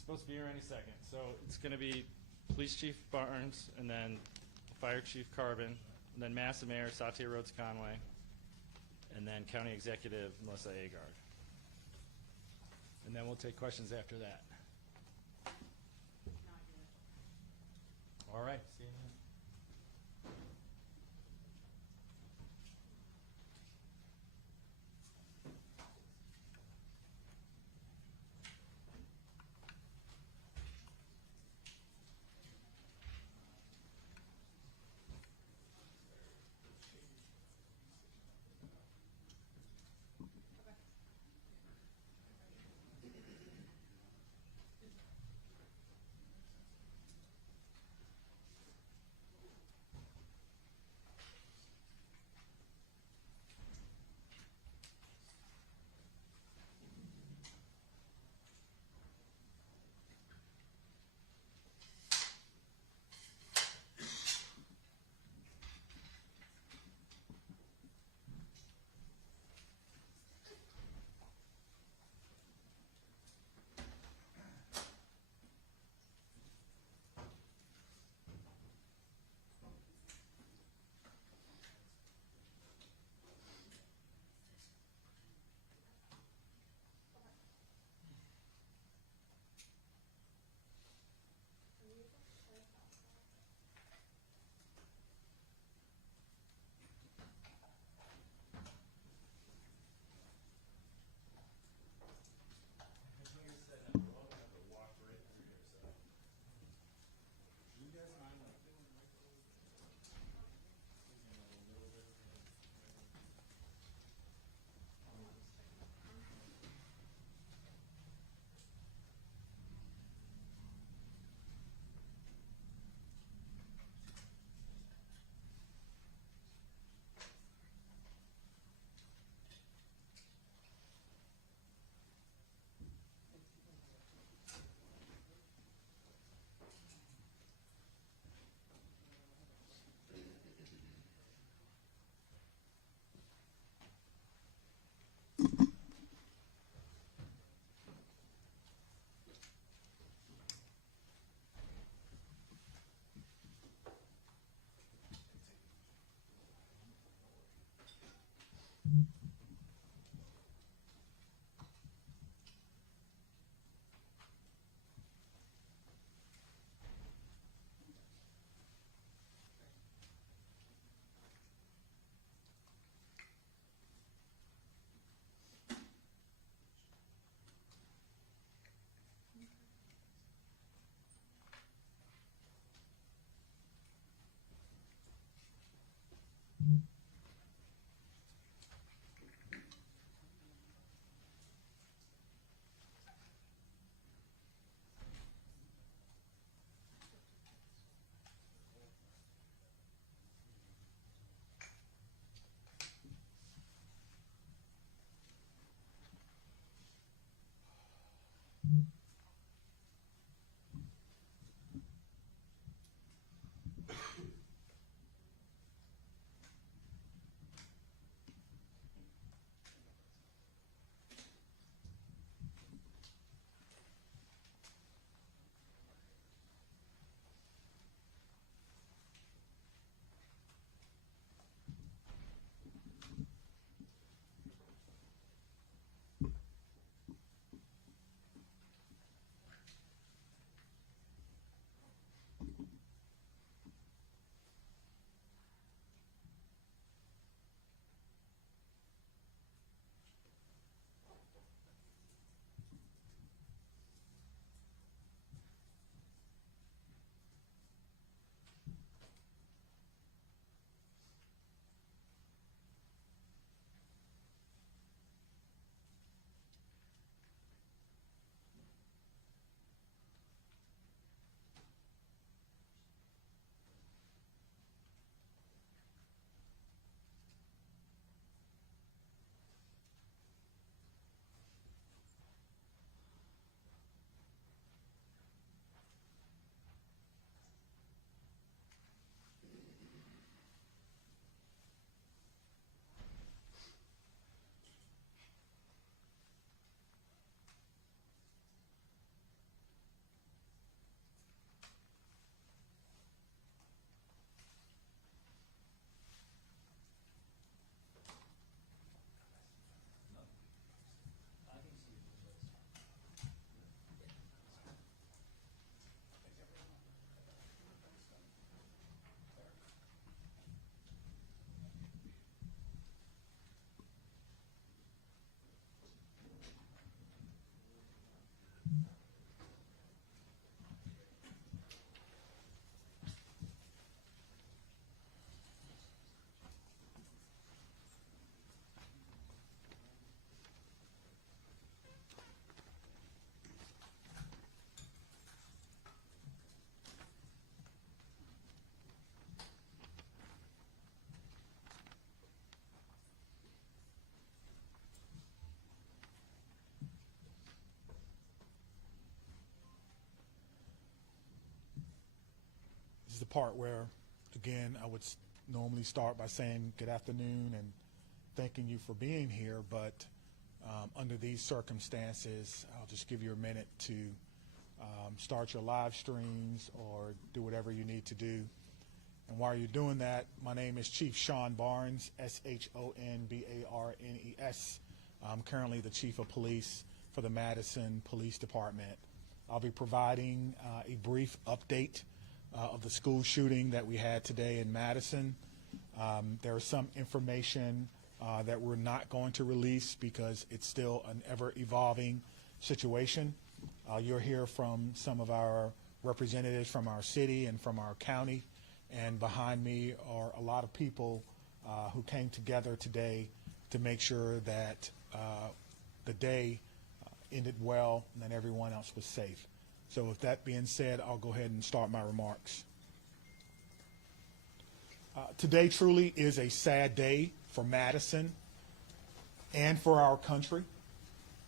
supposed to be here any second. So it's going to be Police Chief Barnes, and then Fire Chief Carbon, and then Massa Mayor Satya Rhodes Conway, and then County Executive Melissa Agard. And then we'll take questions after that. All right. See you then. part where, again, I would normally start by saying good afternoon and thanking you for being here, but under these circumstances, I'll just give you a minute to start your live streams or do whatever you need to do. And while you're doing that, my name is Chief Sean Barnes, S-H-O-N-B-A-R-N-E-S. I'm currently the Chief of Police for the Madison Police Department. I'll be providing a brief update of the school shooting that we had today in Madison. There is some information that we're not going to release because it's still an ever-evolving situation. You'll hear from some of our representatives from our city and from our county. And behind me are a lot of people who came together today to make sure that the day ended well and that everyone else was safe. So with that being said, I'll go ahead and start my remarks. Today truly is a sad day for Madison and for our country.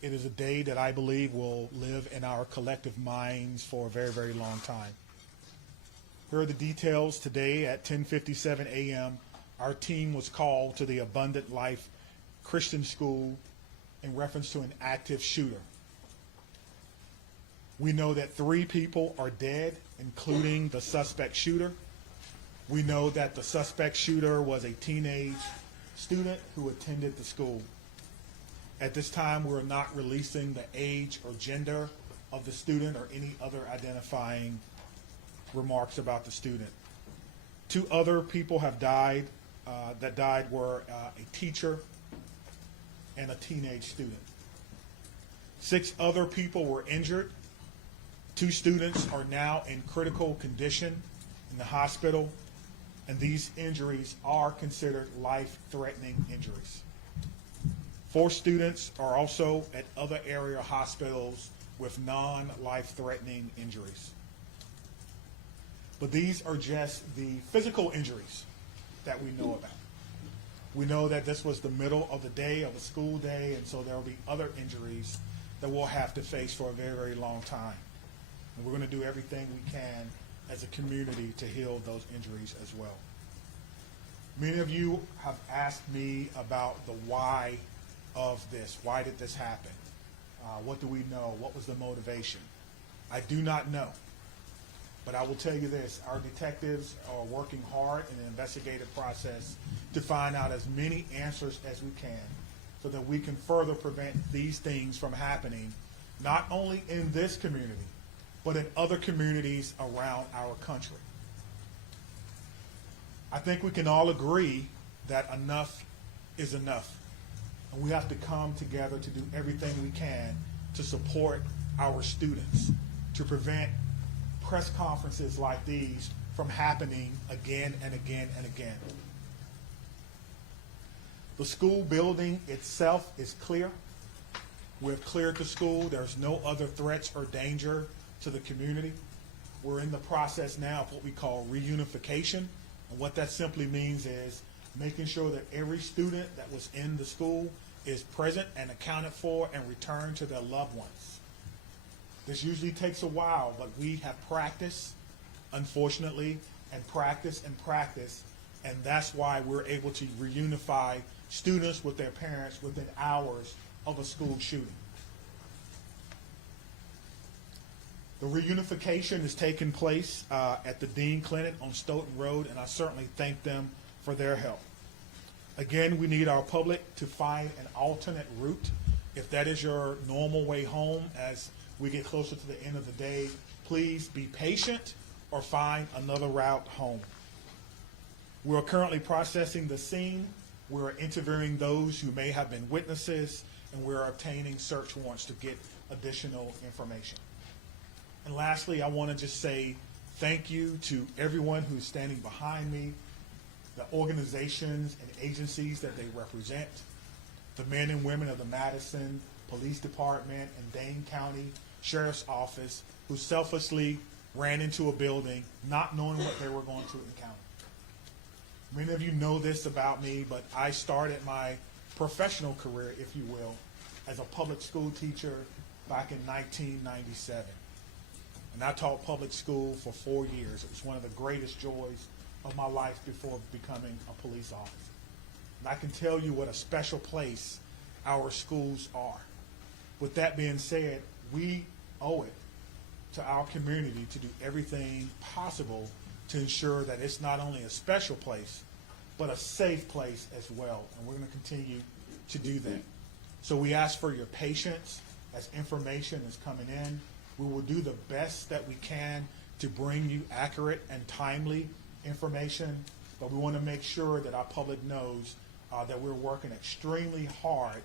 It is a day that I believe will live in our collective minds for a very, very long time. Here are the details. Today at 10:57 a.m., our team was called to the Abundant Life Christian School in reference to an active shooter. We know that 3 people are dead, including the suspect shooter. We know that the suspect shooter was a teenage student who attended the school. At this time, we're not releasing the age or gender of the student or any other identifying remarks about the student. 2 other people have died. That died were a teacher and a teenage student. 6 other people were injured. 2 students are now in critical condition in the hospital, and these injuries are considered life-threatening injuries. 4 students are also at other area hospitals with non-life-threatening injuries. But these are just the physical injuries that we know about. We know that this was the middle of the day, of a school day, and so there will be other injuries that we'll have to face for a very, very long time. And we're going to do everything we can as a community to heal those injuries as well. Many of you have asked me about the why of this. Why did this happen? What do we know? What was the motivation? I do not know. But I will tell you this, our detectives are working hard in the investigative process to find out as many answers as we can so that we can further prevent these things from happening, not only in this community, but in other communities around our country. I think we can all agree that enough is enough. And we have to come together to do everything we can to support our students, to prevent press conferences like these from happening again and again and again. The school building itself is clear. We've cleared the school. There's no other threats or danger to the community. We're in the process now of what we call reunification. And what that simply means is making sure that every student that was in the school is present and accounted for and returned to their loved ones. This usually takes a while, but we have practiced, unfortunately, and practice, and that's why we're able to reunify students with their parents within hours of a school shooting. The reunification is taking place at the Dean Clinic on Stoughton Road, and I certainly thank them for their help. Again, we need our public to find an alternate route. If that is your normal way home as we get closer to the end of the day, please be patient or find another route home. We're currently processing the scene. We're interviewing those who may have been witnesses, and we're obtaining search warrants to get additional information. And lastly, I want to just say thank you to everyone who's standing behind me, the organizations and agencies that they represent, the men and women of the Madison Police Department and Dane County Sheriff's Office who selflessly ran into a building not knowing what they were going to encounter. Many of you know this about me, but I started my professional career, if you will, as a public school teacher back in 1997. And I taught public school for 4 years. It was one of the greatest joys of my life before becoming a police officer. And I can tell you what a special place our schools are. With that being said, we owe it to our community to do everything possible to ensure that it's not only a special place, but a safe place as well. And we're going to continue to do that. So we ask for your patience as information is coming in. We will do the best that we can to bring you accurate and timely information, but we want to make sure that our public knows that we're working extremely hard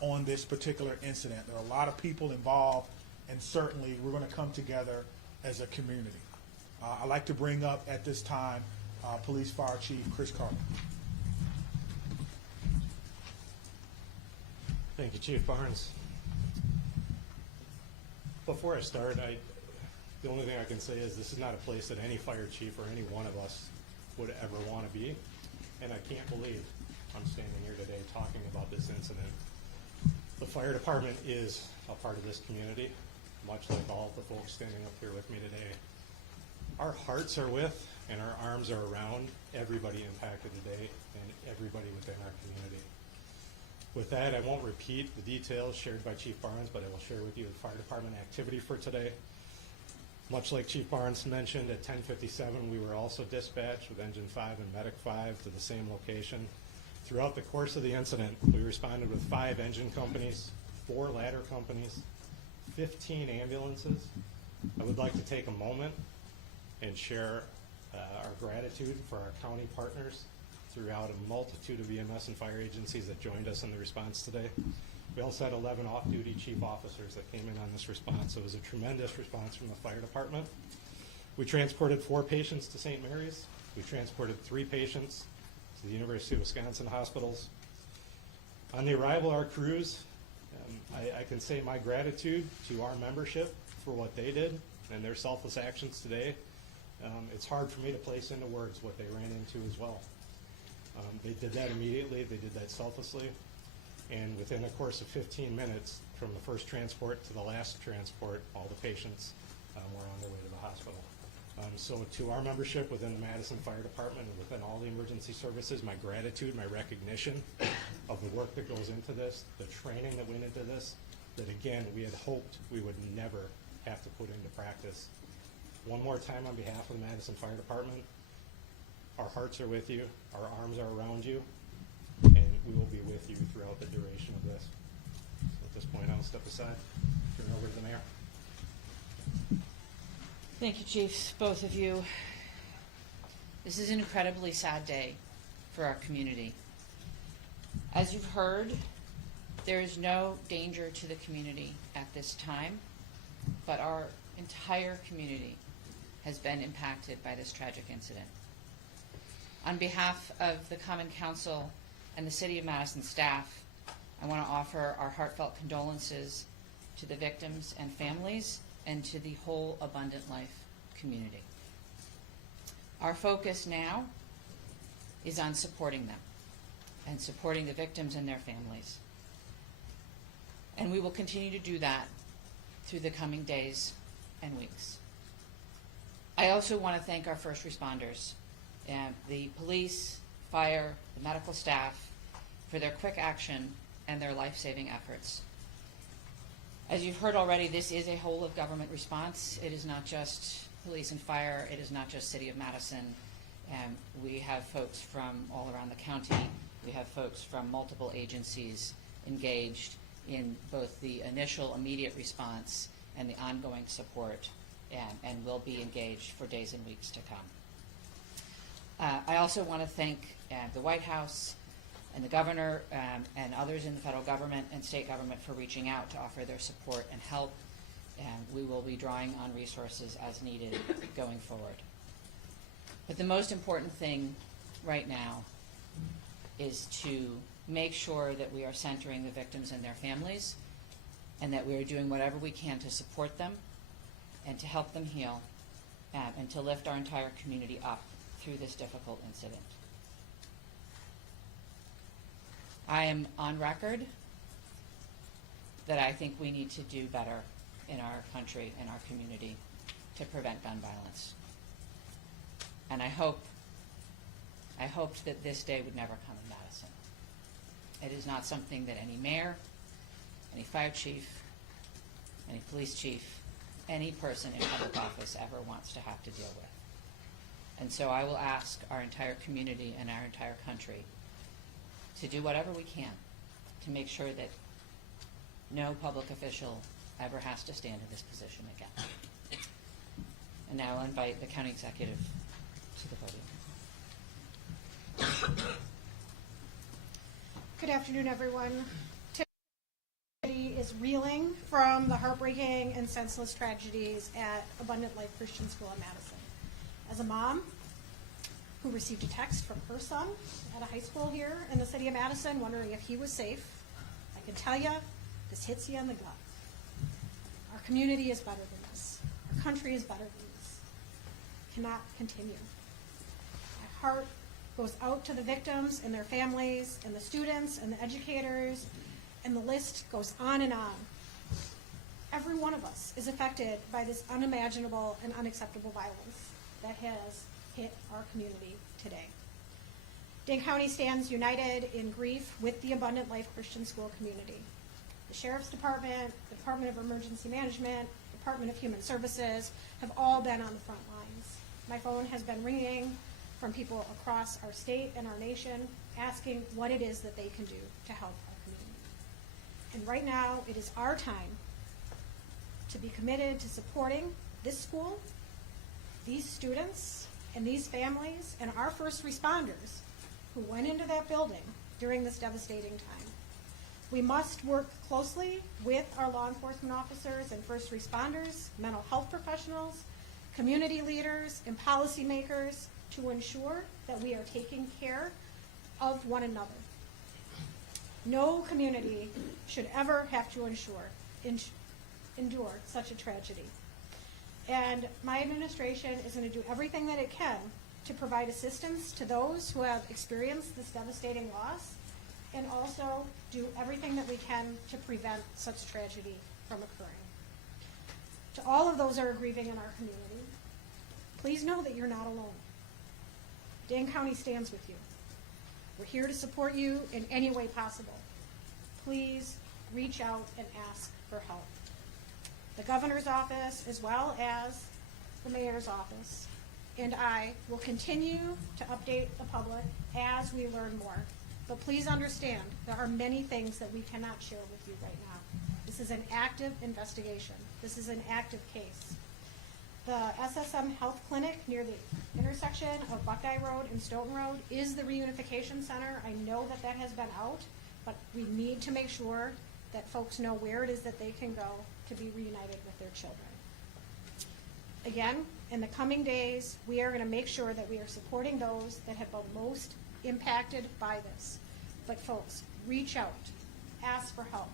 on this particular incident. There are a lot of people involved, and certainly we're going to come together as a community. I'd like to bring up at this time Police Fire Chief Chris Carter. Thank you, Chief Barnes. Before I start, the only thing I can say is this is not a place that any fire chief or any one of us would ever want to be, and I can't believe I'm standing here today talking about this incident. The fire department is a part of this community, much like all of the folks standing up here with me today. Our hearts are with and our arms are around everybody impacted today and everybody within our community. With that, I won't repeat the details shared by Chief Barnes, but I will share with you the fire department activity for today. Much like Chief Barnes mentioned, at 10:57, we were also dispatched with Engine 5 and Medic 5 to the same location. Throughout the course of the incident, we responded with 5 engine companies, 4 ladder companies, 15 ambulances. I would like to take a moment and share our gratitude for our county partners throughout a multitude of EMS and fire agencies that joined us in the response today. We also had 11 off-duty chief officers that came in on this response. So it was a tremendous response from the fire department. We transported 4 patients to St. Mary's. We transported 3 patients to the University of Wisconsin hospitals. On the arrival of our crews, I can say my gratitude to our membership for what they did and their selfless actions today. It's hard for me to place into words what they ran into as well. They did that immediately, they did that selflessly, and within the course of 15 minutes, from the first transport to the last transport, all the patients were on their way to the hospital. So to our membership within the Madison Fire Department and within all the emergency services, my gratitude, my recognition of the work that goes into this, the training that went into this, that again, we had hoped we would never have to put into practice. One more time on behalf of the Madison Fire Department, our hearts are with you, our arms are around you, and we will be with you throughout the duration of this. So at this point, I'll step aside, turn it over to the mayor. Thank you, Chiefs, both of you. This is an incredibly sad day for our community. As you've heard, there is no danger to the community at this time, but our entire community has been impacted by this tragic incident. On behalf of the Common Council and the City of Madison staff, I want to offer our heartfelt condolences to the victims and families and to the whole Abundant Life community. Our focus now is on supporting them and supporting the victims and their families. And we will continue to do that through the coming days and weeks. I also want to thank our first responders, the police, fire, the medical staff, for their quick action and their life-saving efforts. As you've heard already, this is a whole of government response. It is not just police and fire. It is not just City of Madison. We have folks from all around the county. We have folks from multiple agencies engaged in both the initial immediate response and the ongoing support, and will be engaged for days and weeks to come. I also want to thank the White House and the governor and others in the federal government and state government for reaching out to offer their support and help. And we will be drawing on resources as needed going forward. But the most important thing right now is to make sure that we are centering the victims and their families, and that we are doing whatever we can to support them and to help them heal, and to lift our entire community up through this difficult incident. I am on record that I think we need to do better in our country, in our community, to prevent gun violence. And I hoped that this day would never come in Madison. It is not something that any mayor, any fire chief, any police chief, any person in public office ever wants to have to deal with. And so I will ask our entire community and our entire country to do whatever we can to make sure that no public official ever has to stand in this position again. And now I'll invite the county executive to the podium. Good afternoon, everyone. Today is reeling from the heartbreaking and senseless tragedies at Abundant Life Christian School in Madison. As a mom who received a text from her son at a high school here in the city of Madison wondering if he was safe, I can tell you, this hits you in the gut. Our community is better than this. Our country is better than this. It cannot continue. My heart goes out to the victims and their families and the students and the educators, and the list goes on and on. Every one of us is affected by this unimaginable and unacceptable violence that has hit our community today. Dane County stands united in grief with the Abundant Life Christian School community. The Sheriff's Department, the Department of Emergency Management, Department of Human Services have all been on the front lines. My phone has been ringing from people across our state and our nation asking what it is that they can do to help our community. And right now, it is our time to be committed to supporting this school, these students, and these families, and our first responders who went into that building during this devastating time. We must work closely with our law enforcement officers and first responders, mental health professionals, community leaders, and policymakers to ensure that we are taking care of one another. No community should ever have to endure such a tragedy. And my administration is going to do everything that it can to provide assistance to those who have experienced this devastating loss, and also do everything that we can to prevent such tragedy from occurring. To all of those who are grieving in our community, please know that you're not alone. Dane County stands with you. We're here to support you in any way possible. Please reach out and ask for help. The governor's office, as well as the mayor's office, and I will continue to update the public as we learn more. But please understand, there are many things that we cannot share with you right now. This is an active investigation. This is an active case. The SSM Health Clinic near the intersection of Buckeye Road and Stoughton Road is the reunification center. I know that that has been out, but we need to make sure that folks know where it is that they can go to be reunited with their children. Again, in the coming days, we are going to make sure that we are supporting those that have been most impacted by this. But folks, reach out, ask for help.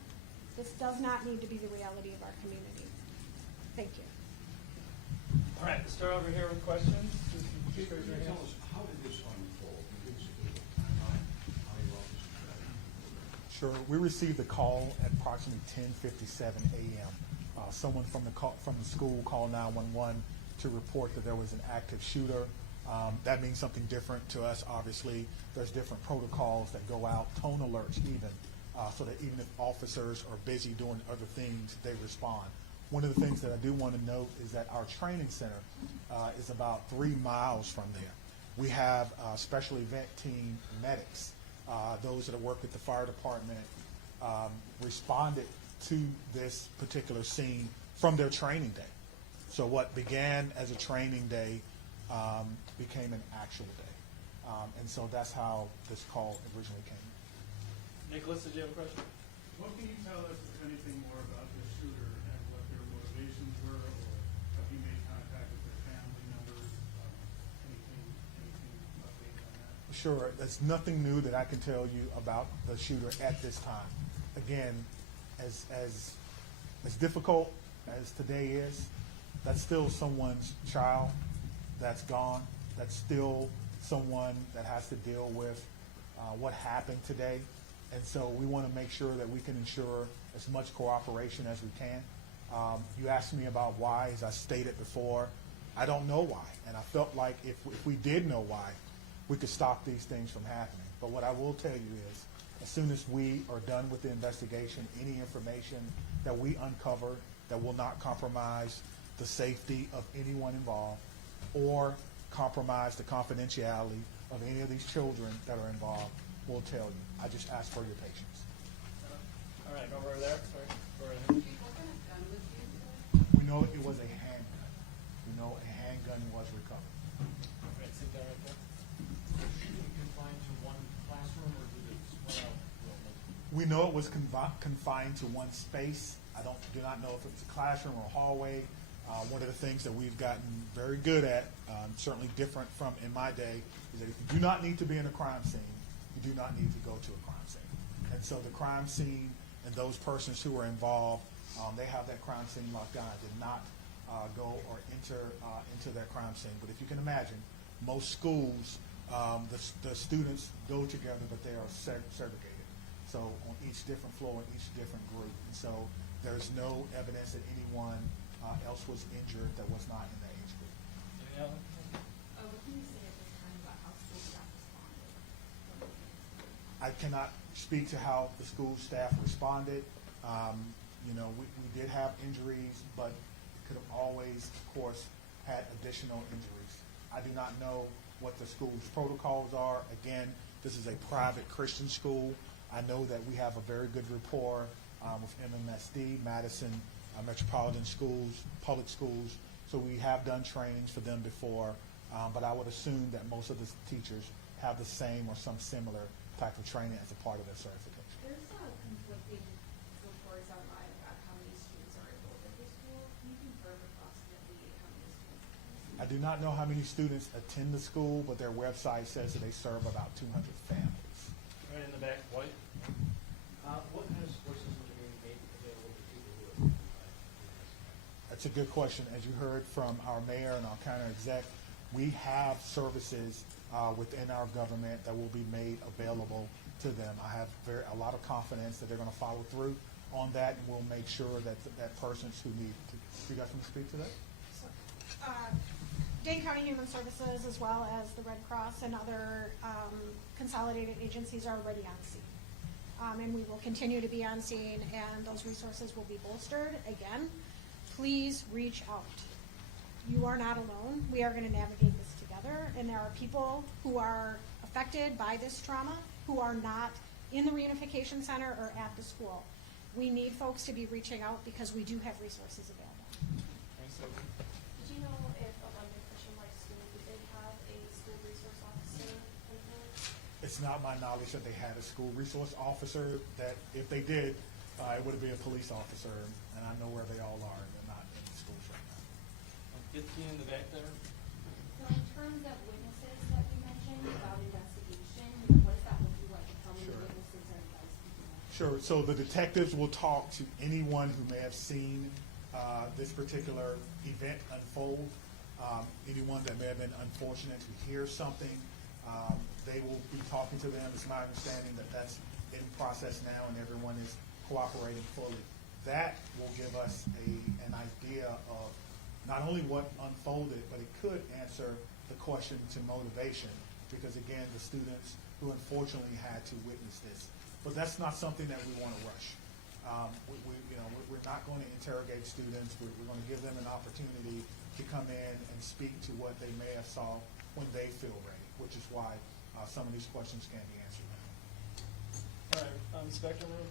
This does not need to be the reality of our community. Thank you. All right, let's start over here with questions. Just raise your hand. Tell us, how did this unfold? Give us a little timeline, how you wrote this strategy. Sure. We received a call at approximately 10:57 a.m. Someone from the school called 911 to report that there was an active shooter. That means something different to us, obviously. There's different protocols that go out, tone alerts even, so that even if officers are busy doing other things, they respond. One of the things that I do want to note is that our training center is about 3 miles from there. We have special event team medics, those that work at the fire department, responded to this particular scene from their training day. So what began as a training day became an actual day. And so that's how this call originally came. Nicholas, did you have a question? What can you tell us, if anything, more about the shooter and what their motivations were, or have you made contact with their family members? Anything updated on that? Sure, there's nothing new that I can tell you about the shooter at this time. Again, as difficult as today is, that's still someone's child that's gone. That's still someone that has to deal with what happened today. And so we want to make sure that we can ensure as much cooperation as we can. You asked me about why, as I stated before. I don't know why, and I felt like if we did know why, we could stop these things from happening. But what I will tell you is, as soon as we are done with the investigation, any information that we uncover that will not compromise the safety of anyone involved or compromise the confidentiality of any of these children that are involved, we'll tell you. I just ask for your patience. All right, over there. Sorry. Go right ahead. We know it was a handgun. We know a handgun was recovered. All right, sit down right there. Shooting confined to one classroom, or did it spread out? We know it was confined to one space. I do not know if it was a classroom or a hallway. One of the things that we've gotten very good at, certainly different from in my day, is that if you do not need to be in a crime scene, you do not need to go to a crime scene. And so the crime scene and those persons who were involved, they have that crime scene locked down. I did not go or enter into that crime scene. But if you can imagine, most schools, the students go together, but they are segregated. So on each different floor, in each different group. And so there's no evidence that anyone else was injured that was not in the age group. Any other? What can you say at this time about how school staff responded? I cannot speak to how the school staff responded. We did have injuries, but could have always, of course, had additional injuries. I do not know what the school's protocols are. Again, this is a private Christian school. I know that we have a very good rapport with MMSD, Madison Metropolitan Schools, public schools. So we have done trainings for them before, but I would assume that most of the teachers have the same or some similar type of training as a part of their certification. There's conflicting reports online about how many students are enrolled at this school. Can you confirm approximately how many students? I do not know how many students attend the school, but their website says that they serve about 200 families. Right in the back, White. What kind of support systems are being made available to people who are That's a good question. As you heard from our mayor and our county exec, we have services within our government that will be made available to them. I have a lot of confidence that they're going to follow through on that, and we'll make sure that persons who need to. Do you guys want to speak to that? Dane County Human Services, as well as the Red Cross and other consolidated agencies, are already on scene. And we will continue to be on scene, and those resources will be bolstered. Again, please reach out. You are not alone. We are going to navigate this together, and there are people who are affected by this trauma who are not in the reunification center or at the school. We need folks to be reaching out because we do have resources available. Thanks, Sophie. Did you know if Abundant Christian Life School, did they have a school resource officer in place? It's not my knowledge that they had a school resource officer. That if they did, it would be a police officer, and I know where they all are. They're not in the schools right now. Get you in the back there. So in terms of witnesses that we mentioned about investigation, what does that look like? How many Sure. witnesses are you guys speaking of? Sure. So the detectives will talk to anyone who may have seen this particular event unfold. Anyone that may have been unfortunate to hear something, they will be talking to them. It's my understanding that that's in process now, and everyone is cooperating fully. That will give us an idea of not only what unfolded, but it could answer the question to motivation, because again, the students who unfortunately had to witness this. But that's not something that we want to rush. We're not going to interrogate students. We're going to give them an opportunity to come in and speak to what they may have saw when they feel ready, which is why some of these questions can't be answered now. All right, Inspector Room.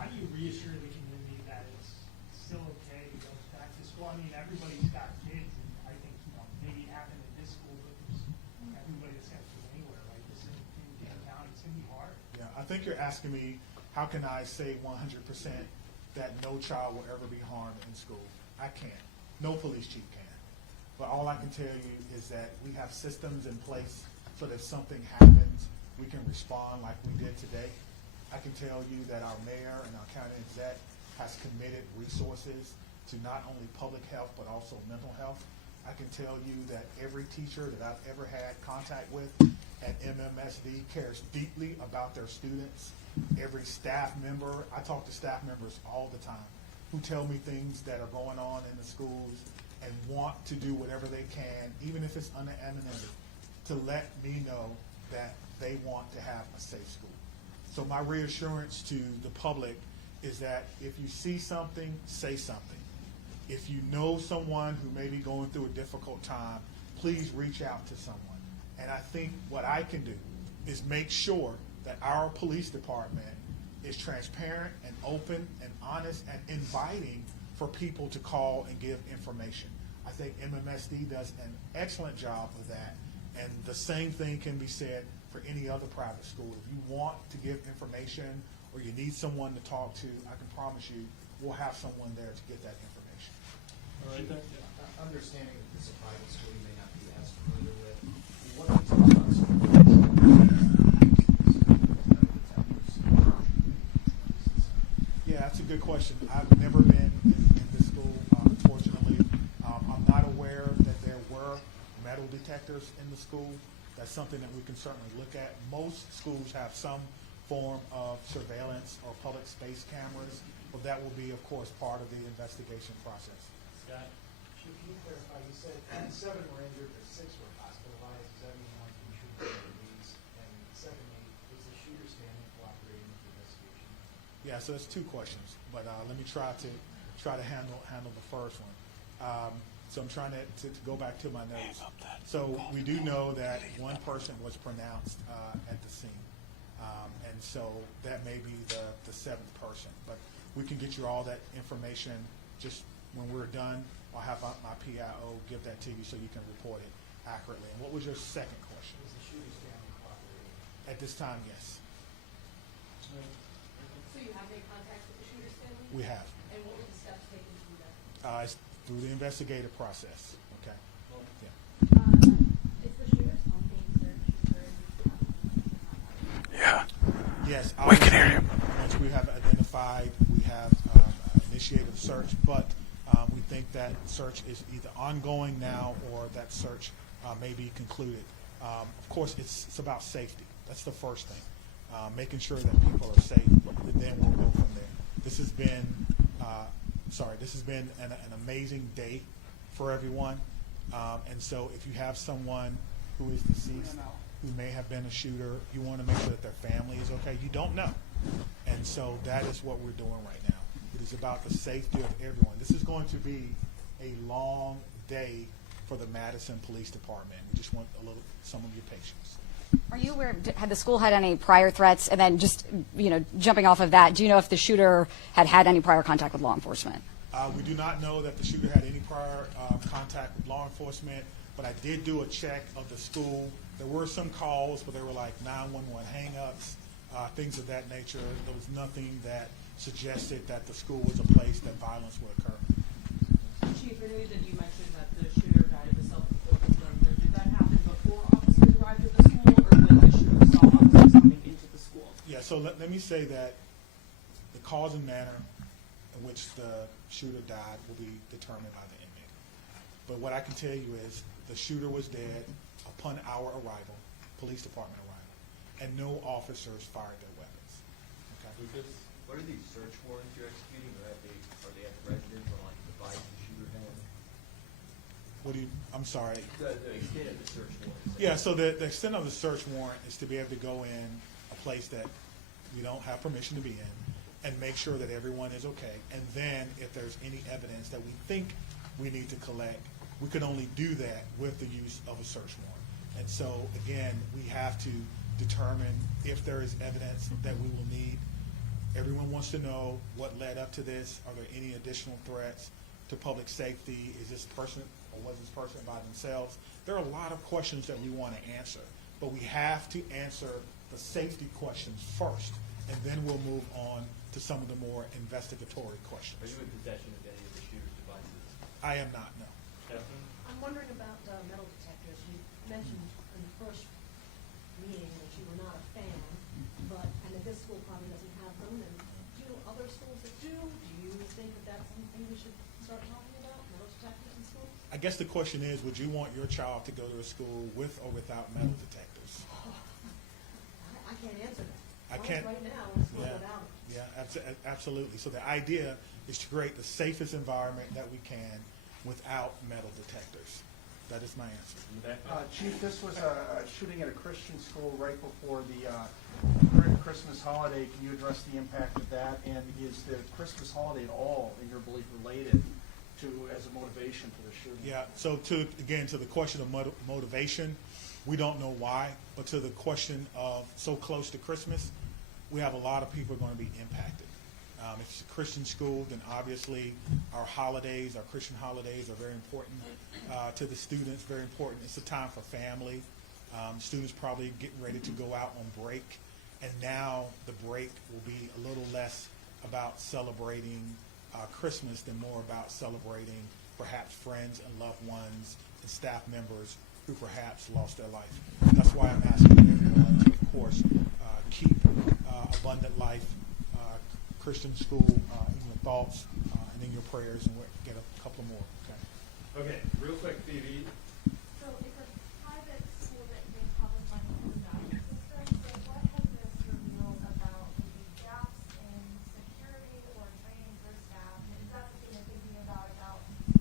How do you reassure the community that it's still okay to go back to school? I mean, everybody's got kids, and I think, maybe it happened at this school, but there's everybody that's got kids anywhere, right? This in Dane County, it's gonna be hard. Yeah, I think you're asking me, how can I say 100% that no child will ever be harmed in school? I can't. No police chief can. But all I can tell you is that we have systems in place so that if something happens, we can respond like we did today. I can tell you that our mayor and our county exec has committed resources to not only public health, but also mental health. I can tell you that every teacher that I've ever had contact with at MMSD cares deeply about their students. Every staff member, I talk to staff members all the time. who tell me things that are going on in the schools and want to do whatever they can, even if it's under anonymity, to let me know that they want to have a safe school. So my reassurance to the public is that if you see something, say something. If you know someone who may be going through a difficult time, please reach out to someone. And I think what I can do is make sure that our police department is transparent and open and honest and inviting for people to call and give information. I think MMSD does an excellent job of that, and the same thing can be said for any other private school. If you want to give information or you need someone to talk to, I can promise you we'll have someone there to get that information. All right, then. Understanding that this is a private school you may not be as familiar with, what are the Yeah, that's a good question. I've never been in this school, unfortunately. I'm not aware that there were metal detectors in the school. That's something that we can certainly look at. Most schools have some form of surveillance or public space cameras, but that will be, of course, part of the investigation process. Scott? Can you clarify, you said 7 were injured, but 6 were hospitalized, does that mean one's been treated for release? And secondly, was the shooter standing cooperating with the investigation? Yeah, so there's 2 questions, but let me try to handle the first one. So I'm trying to go back to my notes. So we do know that one person was pronounced at the scene, and so that may be the 7th person. But we can get you all that information just when we're done. I'll have my PIO give that to you so you can report it accurately. And what was your second question? Was the shooter standing cooperating? At this time, yes, So you have made contact with the shooter, Stanley? we have. And what were the steps taken to do that? It's through the investigative process. Okay. Yeah. Is the shooter's home being searched for? Yes, we can hear you. Once we have identified, we have initiated a search, but we think that search is either ongoing now or that search may be concluded. Of course, it's about safety. That's the first thing. Making sure that people are safe, and then we'll go from there. This has been, an amazing day for everyone. And so if you have someone who is deceased, who may have been a shooter, you want to make sure that their family is okay. You don't know. And so that is what we're doing right now. It is about the safety of everyone. This is going to be a long day for the Madison Police Department. We just want some of your patience. Are you aware, had the school had any prior threats? And then just, jumping off of that, do you know if the shooter had any prior contact with law enforcement? We do not know that the shooter had any prior contact with law enforcement, but I did do a check of the school. There were some calls, but they were like 911 hang-ups, things of that nature. There was nothing that suggested that the school was a place that violence would occur. Chief, earlier that you mentioned that the shooter died of a self-inflicted burn. Did that happen before officers arrived at the school, or when the shooter saw officers coming into the school? Yeah, so let me say that the cause and manner in which the shooter died will be determined by the inmate. But what I can tell you is the shooter was dead upon our arrival, police department arrival, and no officers fired their weapons. Okay? Lucas? What are these search warrants you're executing, or are they at the residence or like the device the shooter had? What do you, I'm sorry. The extent of the search warrant. Yeah, so the extent of the search warrant is to be able to go in a place that we don't have permission to be in and make sure that everyone is okay. And then if there's any evidence that we think we need to collect, we can only do that with the use of a search warrant. And so, again, we have to determine if there is evidence that we will need. Everyone wants to know what led up to this. Are there any additional threats to public safety? Is this person or was this person by themselves? There are a lot of questions that we want to answer, but we have to answer the safety questions first, and then we'll move on to some of the more investigatory questions. Are you in possession of any of the shooter's devices? I am not, no. Catherine? I'm wondering about metal detectors. You mentioned in the first meeting that you were not a fan, and that this school probably doesn't have them, and do other schools that do? Do you think that that's something we should start talking about, metal detectors in schools? I guess the question is, would you want your child to go to a school with or without metal detectors? I can't answer that. I Like can't. right now, it's not Yeah, without. yeah, absolutely. So the idea is to create the safest environment that we can without metal detectors. That is my answer. Chief, this was a shooting at a Christian school right before the current Christmas holiday. Can you address the impact of that? And is the Christmas holiday at all, in your belief, related to, as a motivation for the shooting? Yeah, so to the question of motivation, we don't know why, but to the question of so close to Christmas, we have a lot of people going to be impacted. If it's a Christian school, then obviously our holidays, our Christian holidays are very important to the students, very important. It's a time for family. Students probably getting ready to go out on break, and now the break will be a little less about celebrating Christmas than more about celebrating perhaps friends and loved ones and staff members who perhaps lost their life. That's why I'm asking everyone to, of course, keep Abundant Life Christian School in your thoughts and in your prayers, and we'll get a couple more. Okay, real quick, Phoebe. So it's a private school that they public money in the value system, so what has this revealed about maybe gaps in security or training for staff? And is that something you're thinking about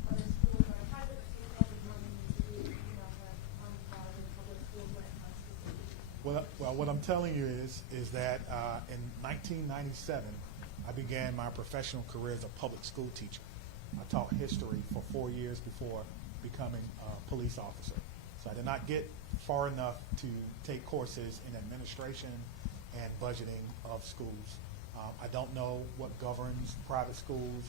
whether schools are private or state funded, what we need to do, you know, when public schools when it comes to safety? Well, what I'm telling you is that in 1997, I began my professional career as a public school teacher. I taught history for 4 years before becoming a police officer. So I did not get far enough to take courses in administration and budgeting of schools. I don't know what governs private schools,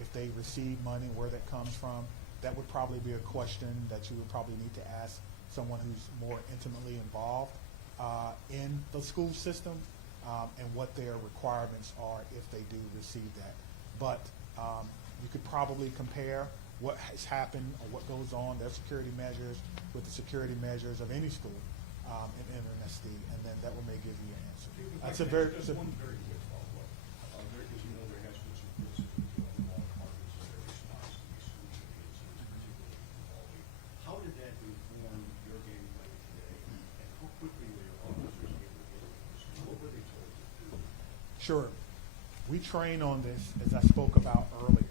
if they receive money, where that comes from. That would probably be a question that you would probably need to ask someone who's more intimately involved in the school system, and what their requirements are if they do receive that. But you could probably compare what has happened or what goes on, their security measures, with the security measures of any school in MSD, and then that will may give you an answer. That's a very, Just one very quick follow-up. Because you know there has been some criticism of the law departments and their response to these school shootings, and particularly in Uvalde. How did that inform your game plan today, and how quickly were your officers able to get to the school? What were they told to do? Sure. We train on this, as I spoke about earlier.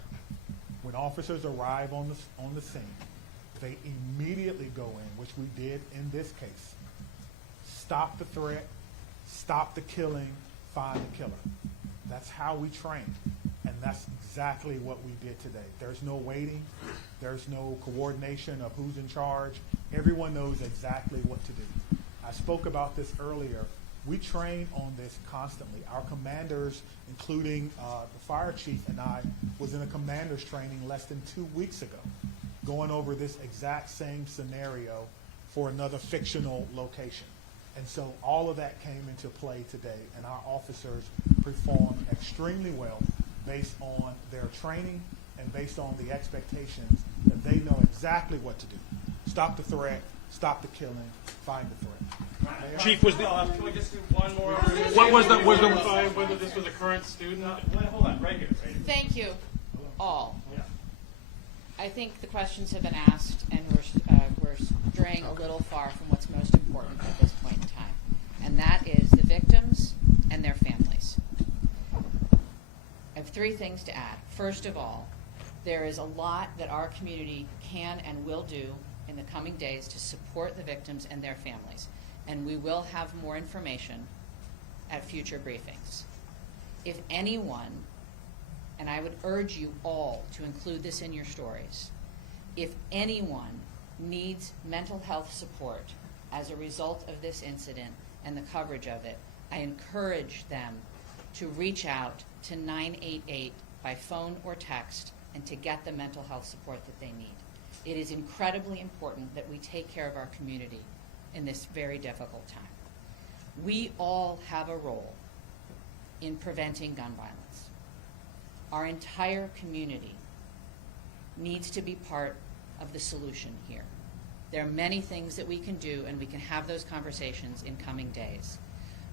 When officers arrive on the scene, they immediately go in, which we did in this case. Stop the threat, stop the killing, find the killer. That's how we train, and that's exactly what we did today. There's no waiting. There's no coordination of who's in charge. Everyone knows exactly what to do. I spoke about this earlier. We train on this constantly. Our commanders, including the fire chief and I, was in a commander's training less than 2 weeks ago, going over this exact same scenario for another fictional location. And so all of that came into play today, and our officers performed extremely well based on their training and based on the expectations that they know exactly what to do. Stop the threat, stop the killing, find the threat. Chief, was the can we just do one more? What was the whether this was a current student? Hold on, right here. Thank you, all. Yeah. I think the questions have been asked, and we're straying a little far from what's most important at this point in time, and that is the victims and their families. I have 3 things to add. First of all, there is a lot that our community can and will do in the coming days to support the victims and their families, and we will have more information at future briefings. If anyone, and I would urge you all to include this in your stories, if anyone needs mental health support as a result of this incident and the coverage of it, I encourage them to reach out to 988 by phone or text and to get the mental health support that they need. It is incredibly important that we take care of our community in this very difficult time. We all have a role in preventing gun violence. Our entire community needs to be part of the solution here. There are many things that we can do, and we can have those conversations in coming days.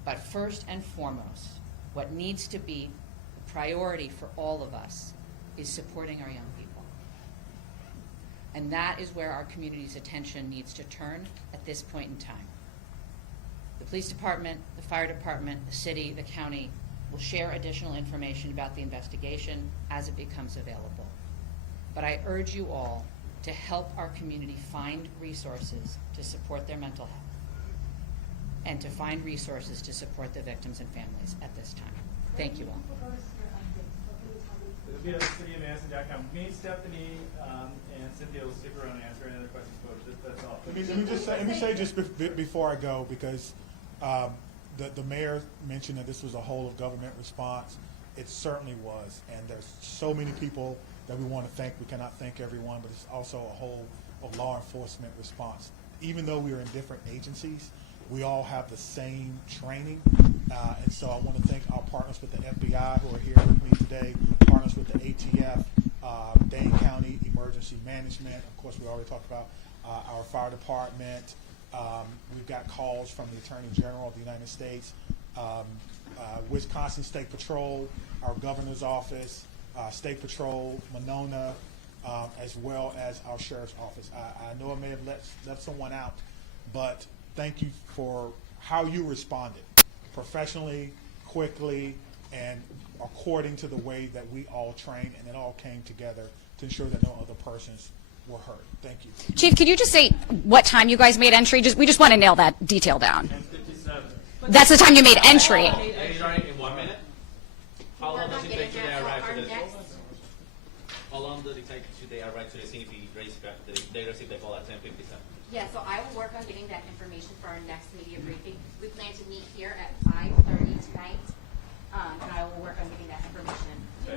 But first and foremost, what needs to be a priority for all of us is supporting our young people. And that is where our community's attention needs to turn at this point in time. The police department, the fire department, the city, the county will share additional information about the investigation as it becomes available. But I urge you all to help our community find resources to support their mental health and to find resources to support the victims and families at this time. Thank you all. It'll be at cityofmadison.com. Me, Stephanie, and Cynthia will stick around and answer any other questions, folks. That's all. Let me say just before I go, because the mayor mentioned that this was a whole of government response. It certainly was, and there's so many people that we want to thank. We cannot thank everyone, but it's also a whole of law enforcement response. Even though we are in different agencies, we all have the same training, and so I want to thank our partners with the FBI who are here with me today, partners with the ATF, Dane County Emergency Management. Of course, we already talked about our fire department. We've got calls from the Attorney General of the United States, Wisconsin State Patrol, our governor's office, State Patrol, Monona, as well as our sheriff's office. I know I may have left someone out, but thank you for how you responded professionally, quickly, and according to the way that we all trained, and it all came together to ensure that no other persons were hurt. Thank you. Chief, could you just say what time you guys made entry? We just want to nail that detail down. 10:57. That's the time you made entry. In 1 minute? How long does it take till they arrive to the scene? How long does it take till they arrive to the scene if they receive the call at 10:57? Yeah, so I will work on getting that information for our next media briefing. We plan to meet here at 5:30 tonight, and I will work on getting that information. I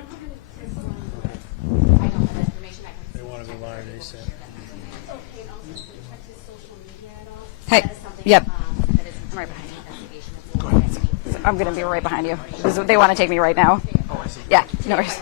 don't have that information. I can. They want to go live, they said. Okay, and also with respect to social media at all? Hey, That is something, yep. that is I'm right behind an investigation as well. I'm going to be right behind you. They want to take me right now. Yeah, no worries.